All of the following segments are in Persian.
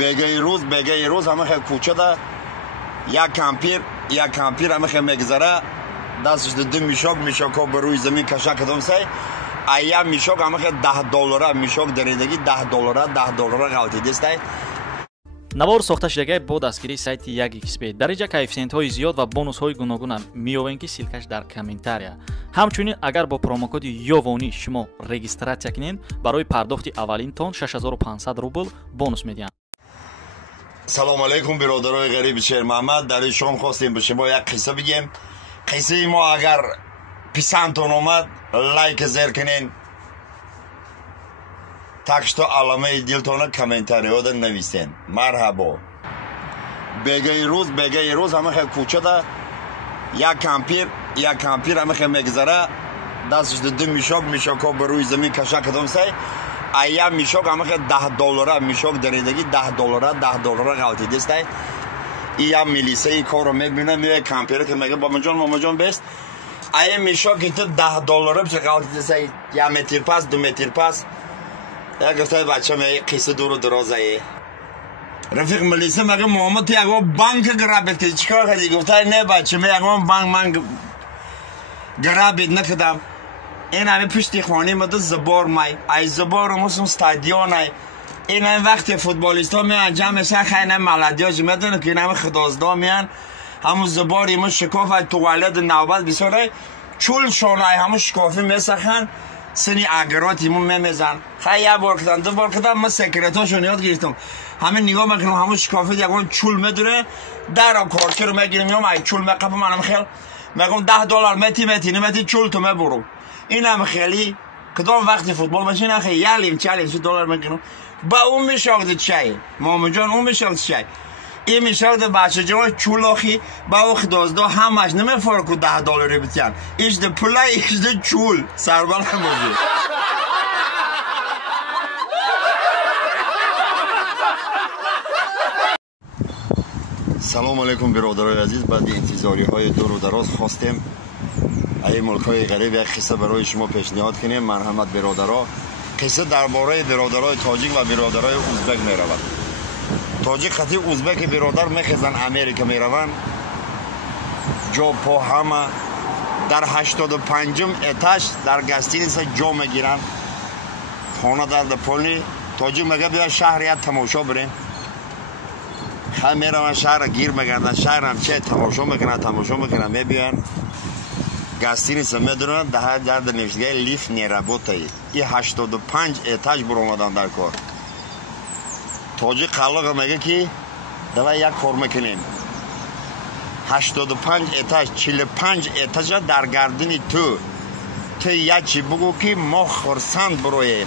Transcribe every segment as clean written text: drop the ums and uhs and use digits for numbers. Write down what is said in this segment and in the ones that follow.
بگه روز همه خیلی کوچه ده یک کمپیر همه خیلی مگذره دستش دو میشاک ها به روی زمین کشه کدام سی ایا میشاک همه خیلی $10 میشاک دریدگی $10 غلطی دسته навор сохта шудагии бо дастгирии сайти 1xbet дар инҷа коэффициентҳои зиёд ва бонусҳои гуногуна меёбем ки силкаш дар комментария. ҳамчунин агар бо промокоди ёвонӣ шумо регистратсия кунед барои пардохти аввалинтон 6500 рубл бонус медиҳанд. салому алайкум биродарои ғариби Шер Маҳмад. дар ин шом хостем ба шумо як қисса бигем. қиссаи мо агар писандтон омад лайк зер кунед, так что аламаи дилтона комментариёда нависен. марҳабо. бегаи рӯз ҳама хел кӯча да як кампир ҳама хел мегзара дасташ ду мишокҳо ба рӯи замин каша кадом сай ая мишок ҳама хел $10 мишок даридагӣ $10 ғалти дестай ия милисаи корро мебина мея кампира ки мега бомаҷон бест ая мишок ки ту $10 биша ғалти дестай 1 метр пас 2 метр пас я гуфтаи бача мея қисса дуру дурозае рафиқ милиса мега муҳаммад ту ягон банк грабит ки чикор кади гуфтаи не бача ме ягон банк ман грабит накардам این همه پشتی خانه ما دو زبار مای ای زبار موسم استادیون ای این همه وقتی فوتبالیست ها میان جمع شن خیلی ملدیاج میدونه که این همه خدازدا میان همون زباری ما شکاف های توالت نوبت بسیار های چول شانه های همون شکافی میسخن سنی اگراتی ما میمیزن خیلی یه بار کدن دو بار کدن ما سکرتاشون یاد گرفتم همه نگاه میکنم همون شکافی یکون چول میدونه در کارچه رو میگیرم میام ای چول میقبم منم خیل میگم $10 متی چول تو میبرم این هم خیلی کدام وقتی فوتبال ماشین خیلی یالیم $40 میکنم با اون میشاگد چای مامان جان اون میشاگد چای این میشاگد بچه جان چولاخی با او خدازدا همش نمیفرق کو $10 بیتن ایش ده پولا ایش ده چول سربال هم موجود سلام علیکم برادرای عزیز. بعد انتظاری های دور و دراز خواستیم ای ملکای غریب یک قصه برای شما پیشنهاد کنیم. مرحمت برادرها، قصه درباره برادرای تاجیک و برادرای ازبک میرود. تاجیک خطی ازبک برادر میخزن امریکا میروند جا پا همه در 85م اتاج در گستینس جا میگیرن خانه در پولنی. تاجیک میگه بیا شهر یک تماشا بریم خیلی میروند شهر گیر میگردن شهر هم چه تماشا میکنن میبیان گستینس میدونن در نوشتگاه لیفت نرابطایی این 85 اتاج برآمدن در کار. تاجیک خلاق میگه که دوای یک کار میکنیم 85 اتاج 45 اتاج در گردنی تو یک چی بگو که ما خرسند برویم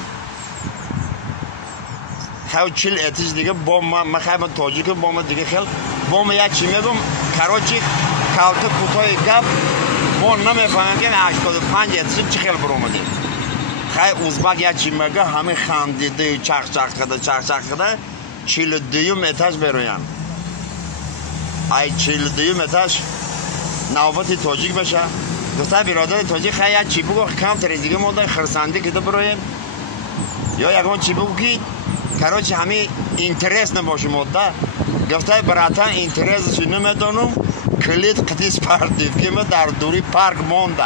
خیلی 40 اتاج دیگه با ما خیلی تاجیک با ما دیگه خیلی با ما یک چی میگم کراچی کالت کوتاه گپ ما نمیفهمیم که 85 اتاج چی خیلی برآمده. خیلی ازبک یک چی میگه همه خندیده چخ کرده 42 اتاج برویم ای 42 اتاج نوبت تاجیک بشه. دوستا برادر تاجیک خیلی چی بگو کم تریزیگه مونده خرسندی کده برویم یا یکم چی بگو که کراچی همه اینترس نباشه مده گفته براتن اینترسش نمیدونم کلید قدیس پردید که ما در دوری پارک مونده.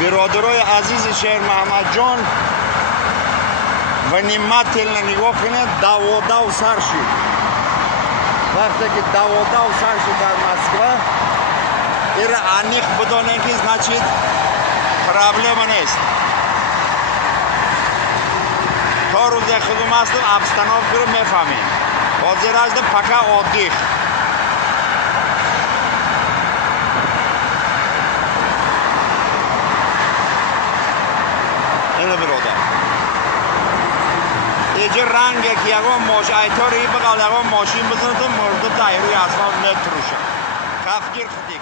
برادرای عزیز شهر محمد جان و نعمت نگاه کنید دو سر شد. وقتی که دو سر شد در مسکو ایره انیخ بدانن که значит پرابلم نیست. تا روز خودم هستم ابستناف رو میفهمیم حاضر هستم پکا عادی اینه برادر اینجا رنگ که یکم ماشین ایتاری بقال یکم ماشین بزنه تو مرد دایروی اسفالت نتروشه کفگیر خودی